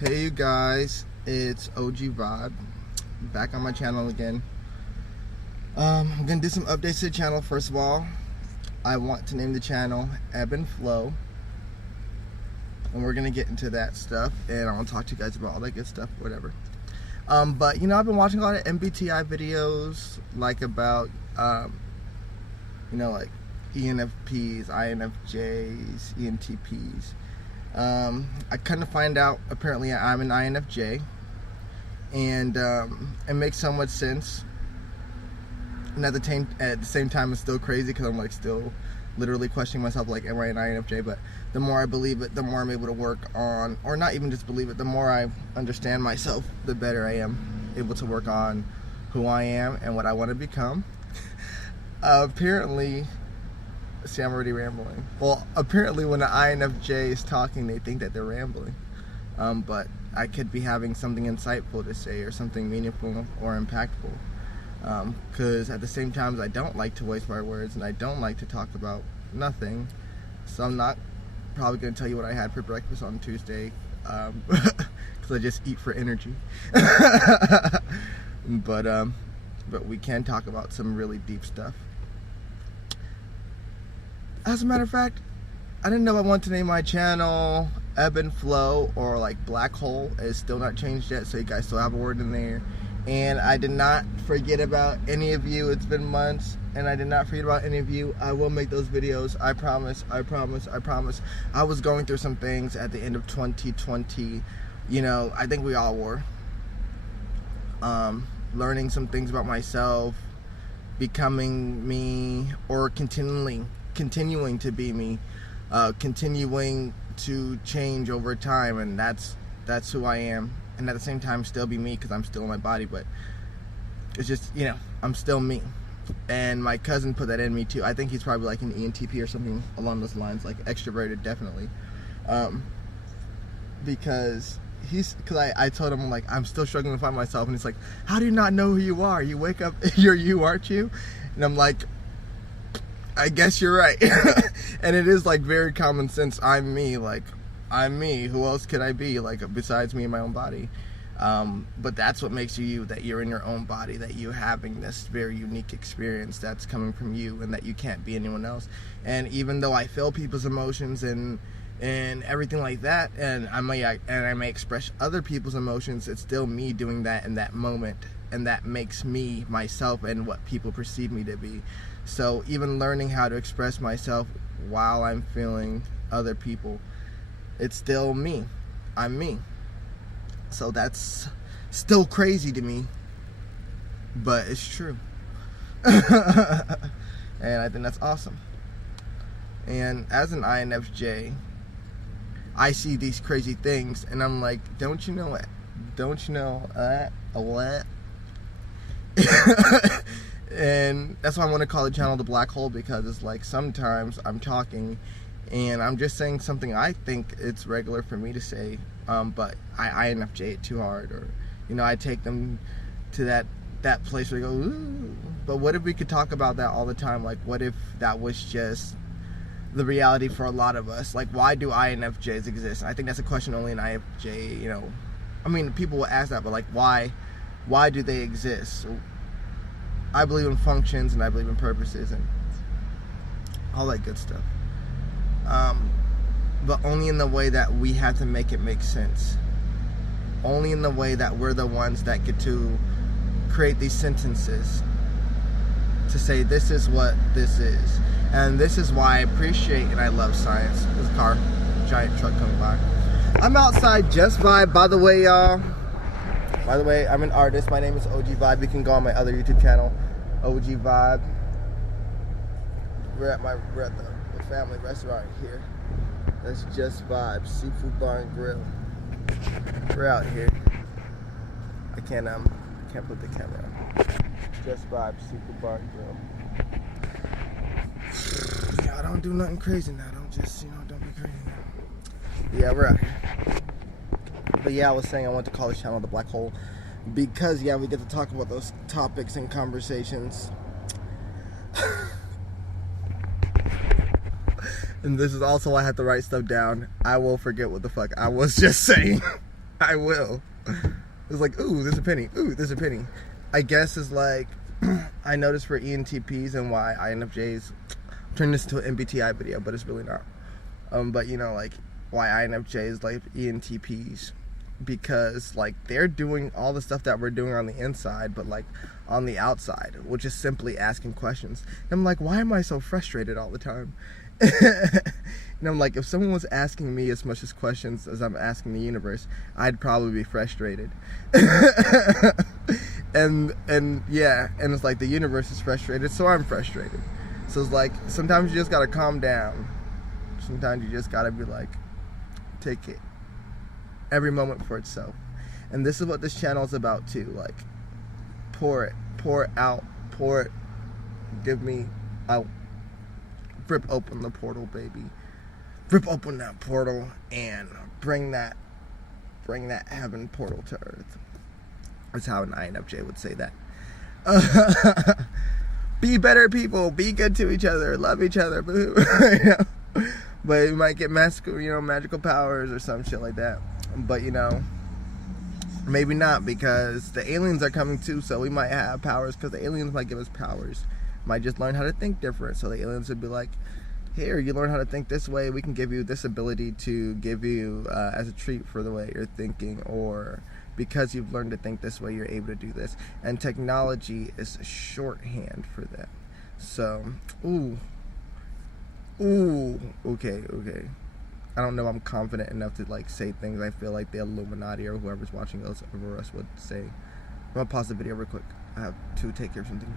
Hey you guys, it's OG Vibe back on my channel again. I'm gonna do some updates to the channel. First of all, I want to name the channel Ebb and Flow, and we're gonna get into that stuff, and I want to talk to you guys about all that good stuff, whatever. But you know, I've been watching a lot of MBTI videos, like about like ENFPs, INFJs, ENTPs. I kind of find out apparently I'm an INFJ, and it makes so much sense. And at the same time, it's still crazy because I'm like still literally questioning myself, like, am I an INFJ? But the more I believe it, the more I'm able to work on, or not even just believe it, the more I understand myself, the better I am able to work on who I am and what I want to become. Apparently, see, I'm already rambling. Well, apparently when an INFJ is talking, they think that they're rambling. But I could be having something insightful to say, or something meaningful or impactful. Because at the same time, I don't like to waste my words, and I don't like to talk about nothing. So I'm not probably going to tell you what I had for breakfast on Tuesday, because I just eat for energy. But we can talk about some really deep stuff. As a matter of fact, I didn't know I wanted to name my channel Ebb and Flow, or like Black Hole. It's still not changed yet, so you guys still have a word in there. And I did not forget about any of you. It's been months, and I did not forget about any of you. I will make those videos. I promise, I promise, I promise. I was going through some things at the end of 2020. You know, I think we all were. Learning some things about myself, becoming me, or continuing to be me, continuing to change over time, and that's who I am. And at the same time still be me, because I'm still in my body, but it's just, you know, I'm still me. And my cousin put that in me too. I think he's probably like an ENTP or something along those lines, like extroverted, definitely. Because I told him, like, I'm still struggling to find myself, and he's like, how do you not know who you are? You wake up, you're you, aren't you? And I'm like, I guess you're right. And it is like very common sense. I'm me, like, I'm me. Who else could I be, like, besides me in my own body? But that's what makes you you, that you're in your own body, that you're having this very unique experience that's coming from you, and that you can't be anyone else. And even though I feel people's emotions and everything like that, and I may express other people's emotions, it's still me doing that in that moment, and that makes me myself and what people perceive me to be. So even learning how to express myself while I'm feeling other people, it's still me. I'm me. So that's still crazy to me, but it's true. And I think that's awesome. And as an INFJ, I see these crazy things, and I'm like, don't you know what? And that's why I want to call the channel the Black Hole, because it's like sometimes I'm talking and I'm just saying something I think it's regular for me to say, but I INFJ it too hard, or, you know, I take them to that place where they go, ooh. But what if we could talk about that all the time? Like, what if that was just the reality for a lot of us? Like, why do INFJs exist? I think that's a question only an INFJ, you know, I mean, people will ask that, but like, why do they exist? I believe in functions, and I believe in purposes, and all that good stuff. But only in the way that we have to make it make sense. Only in the way that we're the ones that get to create these sentences to say, this is what this is. And this is why I appreciate and I love science. There's a car, giant truck coming by. I'm outside, Just Vibe. By the way, y'all, I'm an artist. My name is OG Vibe. You can go on my other YouTube channel, OG Vibe. We're at the family restaurant here. That's Just Vibe, Seafood Bar and Grill. We're out here. I can't put the camera on. Just Vibe, Seafood Bar and Grill. Y'all don't do nothing crazy now. Don't be crazy now. Yeah, we're out here. But yeah, I was saying I want to call this channel the Black Hole, because yeah, we get to talk about those topics and conversations. And this is also why I have to write stuff down. I will forget what the fuck I was just saying. I will. It's like, ooh, there's a penny. Ooh, there's a penny. I guess it's like, I noticed for ENTPs and why INFJs, I'm turning this into an MBTI video, but it's really not. But you know, like, why INFJs like ENTPs, because like they're doing all the stuff that we're doing on the inside, but like on the outside, which is simply asking questions. And I'm like, why am I so frustrated all the time? And I'm like, if someone was asking me as much as questions as I'm asking the universe, I'd probably be frustrated. and yeah, and it's like the universe is frustrated, so I'm frustrated. So it's like, sometimes you just gotta calm down. Sometimes you just gotta be like, take it every moment for itself. And this is what this channel is about too. Like, pour it out, pour it, give me out. Rip open the portal, baby. Rip open that portal and bring that heaven portal to earth. That's how an INFJ would say that. Be better people, be good to each other, love each other, boo. You know? But you might get magical powers or some shit like that. But you know, maybe not, because the aliens are coming too, so we might have powers, because the aliens might give us powers. Might just learn how to think different. So the aliens would be like, here, you learn how to think this way, we can give you this ability to give you as a treat for the way you're thinking, or because you've learned to think this way, you're able to do this. And technology is a shorthand for that. So, okay. I don't know, I'm confident enough to like say things I feel like the Illuminati or whoever's watching us over us would say. I'm gonna pause the video real quick. I have to take care of something.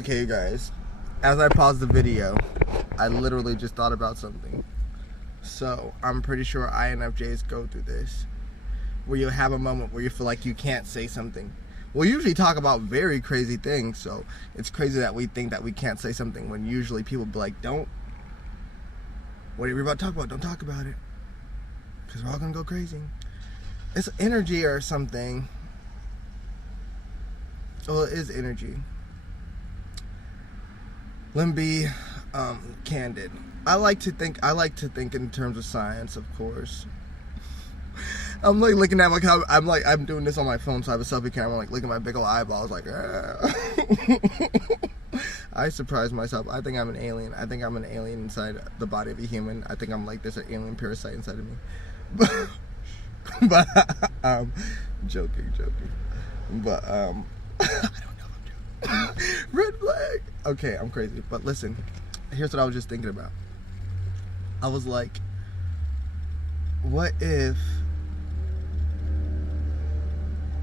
Okay, guys, as I paused the video, I literally just thought about something. So I'm pretty sure INFJs go through this, where you have a moment where you feel like you can't say something. We usually talk about very crazy things, so it's crazy that we think that we can't say something, when usually people be like, don't, whatever you're about to talk about, don't talk about it, because we're all gonna go crazy. It's energy or something. Well, it is energy. Let me be candid. I like to think in terms of science, of course. I'm like looking at I'm doing this on my phone, so I have a selfie camera. I'm like looking at my big old eyeballs, like. I surprised myself. I think I'm an alien. I think I'm an alien inside the body of a human. I think I'm like there's an alien parasite inside of me. But joking. But I don't know if I'm joking. Red flag. Okay, I'm crazy. But listen, here's what I was just thinking about. I was like, what if...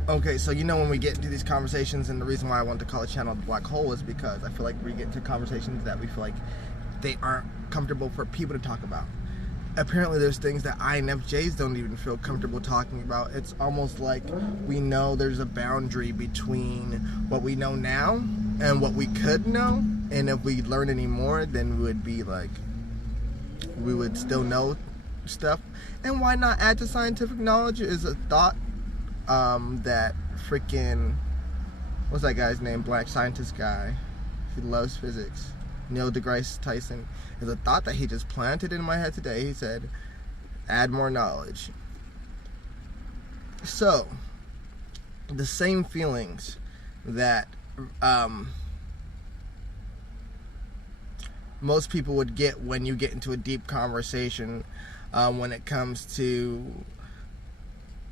Okay, so you know when we get into these conversations, and the reason why I want to call the channel The Black Hole is because I feel like we get into conversations that we feel like they aren't comfortable for people to talk about. Apparently there's things that INFJs don't even feel comfortable talking about. It's almost like we know there's a boundary between what we know now and what we could know, and if we learn any more, then we would be like, we would still know stuff. And why not add to scientific knowledge is a thought that freaking, what's that guy's name, black scientist guy, he loves physics, Neil deGrasse Tyson, is a thought that he just planted in my head today. He said, add more knowledge. So the same feelings that most people would get when you get into a deep conversation when it comes to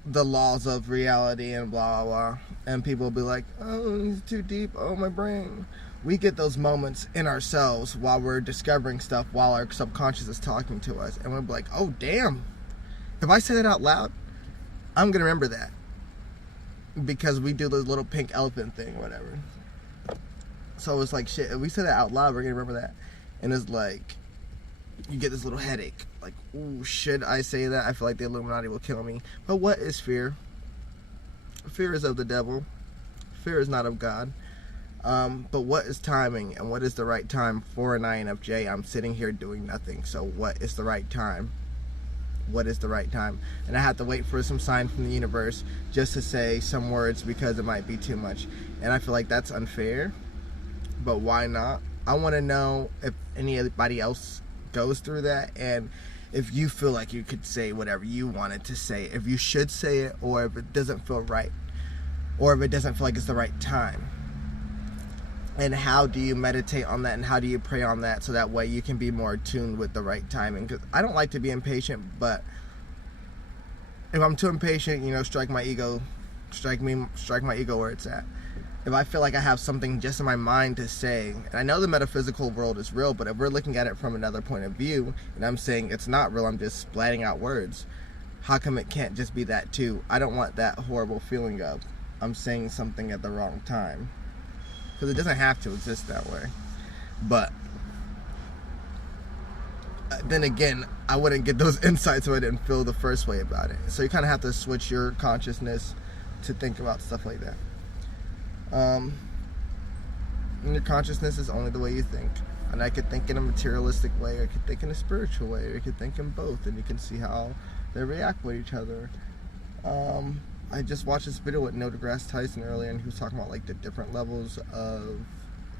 the laws of reality and blah blah, and people will be like, oh, it's too deep, oh my brain. We get those moments in ourselves while we're discovering stuff, while our subconscious is talking to us, and we'll be like, oh damn, if I say that out loud, I'm gonna remember that, because we do the little pink elephant thing or whatever. So it's like, shit, if we say that out loud, we're gonna remember that. And it's like, you get this little headache, like, ooh, should I say that? I feel like the Illuminati will kill me. But what is fear? Fear is of the devil. Fear is not of God. But what is timing, and what is the right time for an INFJ? I'm sitting here doing nothing, so what is the right time? What is the right time? And I have to wait for some sign from the universe just to say some words, because it might be too much. And I feel like that's unfair, but why not? I want to know if anybody else goes through that, and if you feel like you could say whatever you wanted to say, if you should say it, or if it doesn't feel right, or if it doesn't feel like it's the right time. And how do you meditate on that, and how do you pray on that, so that way you can be more attuned with the right timing? Because I don't like to be impatient, but if I'm too impatient, strike my ego where it's at. If I feel like I have something just in my mind to say, and I know the metaphysical world is real, but if we're looking at it from another point of view, and I'm saying it's not real, I'm just splatting out words, how come it can't just be that too? I don't want that horrible feeling of I'm saying something at the wrong time. Because it doesn't have to exist that way. But then again, I wouldn't get those insights if I didn't feel the first way about it. So you kind of have to switch your consciousness to think about stuff like that. And your consciousness is only the way you think. And I could think in a materialistic way, or I could think in a spiritual way, or I could think in both, and you can see how they react with each other. I just watched this video with Neil deGrasse Tyson earlier, and he was talking about like the different levels of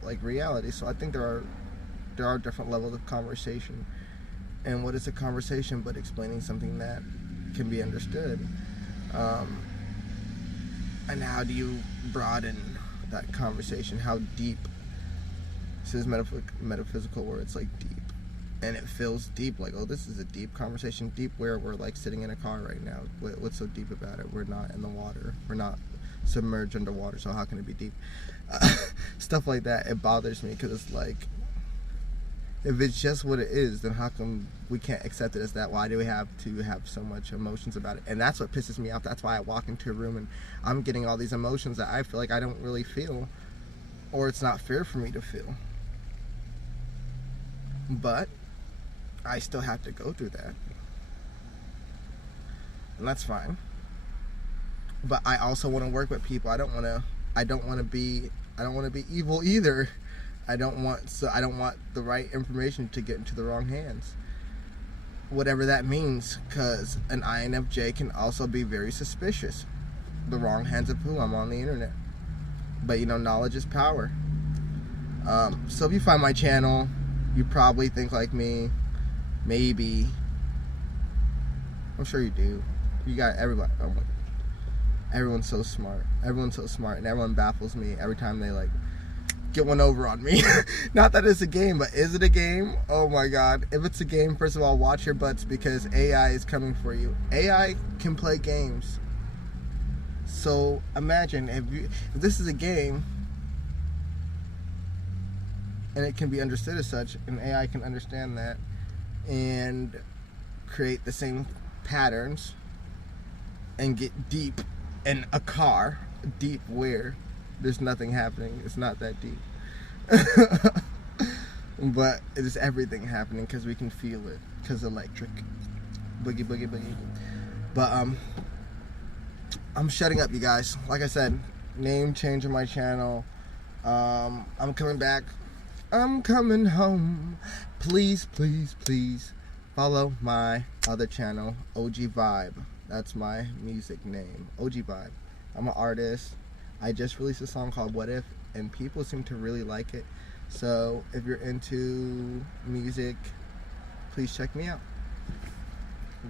like reality. So I think there are different levels of conversation. And what is a conversation but explaining something that can be understood? And how do you broaden that conversation? How deep? This is metaphysical words, like deep. And it feels deep, like, oh, this is a deep conversation. Deep where we're like sitting in a car right now. What's so deep about it? We're not in the water. We're not submerged underwater, so how can it be deep? Stuff like that, it bothers me, because it's like, if it's just what it is, then how come we can't accept it as that? Why do we have to have so much emotions about it? And that's what pisses me off. That's why I walk into a room and I'm getting all these emotions that I feel like I don't really feel, or it's not fair for me to feel. But I still have to go through that, and that's fine. But I also want to work with people. I don't want to be evil either. I don't want the right information to get into the wrong hands, whatever that means, because an INFJ can also be very suspicious. The wrong hands of who? I'm on the internet. But knowledge is power. So if you find my channel, you probably think like me. Maybe. I'm sure you do. You got everybody. Oh my, everyone's so smart. Everyone's so smart, and everyone baffles me every time they like get one over on me. Not that it's a game, but is it a game? Oh my god. If it's a game, first of all, watch your butts, because AI is coming for you. AI can play games. So imagine if this is a game, and it can be understood as such, and AI can understand that and create the same patterns and get deep in a car. Deep where there's nothing happening. It's not that deep. But it is everything happening, because we can feel it, because electric. Boogie, boogie, boogie. But I'm shutting up, you guys. Like I said, name change of my channel. I'm coming back. I'm coming home. Please, please, please follow my other channel, OG Vibe. That's my music name, OG Vibe. I'm an artist. I just released a song called What If, and people seem to really like it. So if you're into music, please check me out.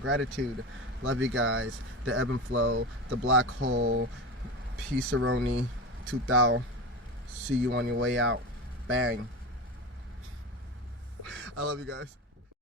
Gratitude. Love you guys. The Ebb and Flow, the Black Hole, Peace-a-roni, 2000. See you on your way out. Bang. I love you guys.